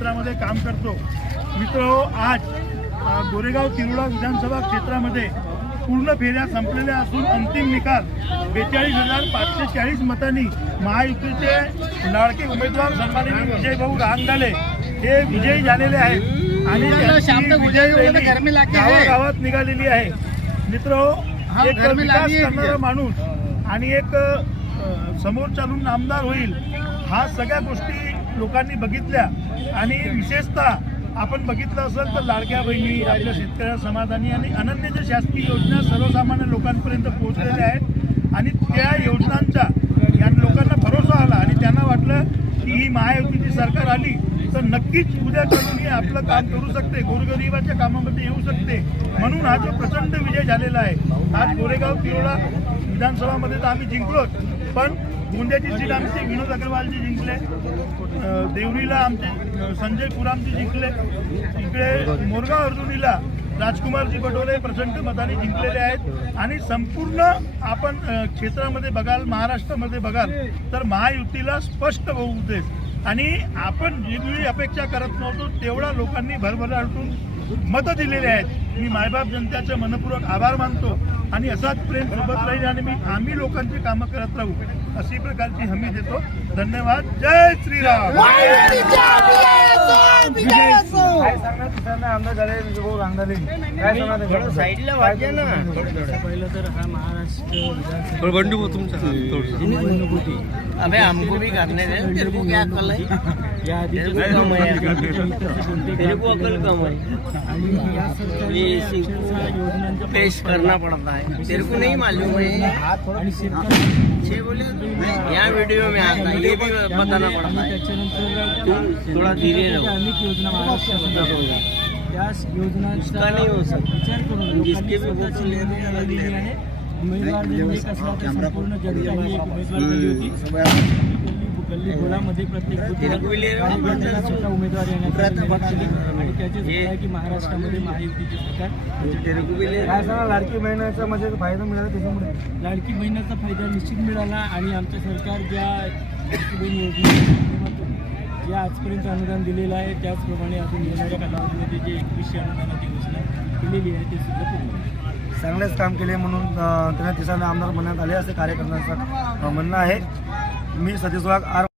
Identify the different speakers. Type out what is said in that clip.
Speaker 1: काम करतो. मित्र आज अ, गोरेगाव तिरुळा विधानसभा क्षेत्रामध्ये पूर्ण फेऱ्या संपलेल्या असून अंतिम निकाल बेचाळीस हजार पाचशे चाळीस मतांनी महायुतीचे लाडके उमेदवार सन्माननीय विजय भाऊ रांगडाले हे विजयी झालेले आहेत. आणि गावागावात निघालेली आहे. मित्र एक विकास करणारा माणूस आणि एक समोर चालून आमदार होईल हा सगळ्या गोष्टी लोकांनी बघितल्या आणि विशेषतः आपण बघितलं असेल तर लाडक्या बहिणी आपल्या शेतकऱ्या समाधानी आणि अनन्य ज्या शासकीय योजना सर्वसामान्य लोकांपर्यंत पोहोचलेल्या आहेत आणि त्या योजनांचा या लोकांना भरोसा आला आणि त्यांना वाटलं की ही महायुतीची सरकार आली तर नक्कीच उद्या करून ही आपलं काम करू शकते गोरगरिबाच्या कामामध्ये येऊ शकते. म्हणून हा जो प्रचंड विजय झालेला आहे आज गोरेगाव तिरोडा विधानसभामध्ये तर आम्ही जिंकलोच. पण गोंद्याची सीट आमची विनोद अग्रवालजी जिंकले. अं, देवरीला आमचे संजय पुरामजी जिंकले. इकडे मोरगाव अर्जुनीला राजकुमारजी पटोले प्रचंड मताने जिंकलेले आहेत. आणि संपूर्ण आपण क्षेत्रामध्ये बघाल महाराष्ट्रामध्ये बघाल तर महायुतीला स्पष्ट बहुमत आणि आपण जी अपेक्षा करत नव्हतो तेवढा लोकांनी भरभराटून मतं दिलेली आहेत. मी मायबाप जनतेचे मनपूर्वक आभार मानतो आणि असाच प्रेम सोबत राहील आणि मी आम्ही लोकांची कामं करत राहू अशी प्रकारची हमी देतो. धन्यवाद. जय श्रीराम.
Speaker 2: काय सांगणार दुसऱ्यांना आमदार झाले विजयभाऊ रांगडाले काय सांगणार
Speaker 3: साईडला वाजल्या ना.
Speaker 2: पहिलं तर हा महाराष्ट्र
Speaker 4: बंडू तुमचा
Speaker 2: अनुभूती
Speaker 3: अबे हमको भी करने दे तेरे को क्या अकल है?
Speaker 2: या
Speaker 3: तेरे को कम है। तेरे को अकल कम है।
Speaker 2: आणि या सरकारने
Speaker 3: ये
Speaker 2: अक्षरशः
Speaker 3: पेश करना पड़ता है। तेरे को नहीं मालूम है।
Speaker 2: आणि शेतकरी
Speaker 3: छे बोले? यहाँ वीडियो में आता है ये भी बताना पड़ता है।
Speaker 2: त्याच्यानंतर
Speaker 3: थोड़ा धीरे रहो।
Speaker 2: अनेक योजना महाराष्ट्रात राबवल्या. त्या योजनांचा
Speaker 3: उसका नहीं हो सकता.
Speaker 2: विचार करून
Speaker 3: हैं,
Speaker 2: दिलेली आहे. उमेदवार संपूर्ण जनता ही होती. गल्ली- गोलामध्ये प्रत्येक
Speaker 3: तेरे को भी ले रहे हो,
Speaker 2: बुथवर स्वतः उमेदवार आणि त्याचीच
Speaker 3: ये-
Speaker 2: आहे की महाराष्ट्रामध्ये महायुतीची सरकार लाडकी बहिणाचा म्हणजे फायदा मिळाला त्याच्यामुळे. लाडकी बहिणाचा फायदा निश्चित मिळाला आणि आमचं सरकार ज्या लाडकी बहीण माध्यमातून जे आजपर्यंत अनुदान दिलेलं आहे त्याचप्रमाणे अजून येणाऱ्या कालावधीमध्ये जे एकवीसशे अनुदानाची घोषणा केलेली आहे ते सुद्धा पूर्ण चांगलेच काम केले म्हणून त्यांना तिसऱ्यांदा आमदार बनण्यात आले असे कार्यकर्त्यांचं म्हणणं आहे. मी सतीश वाघ आर.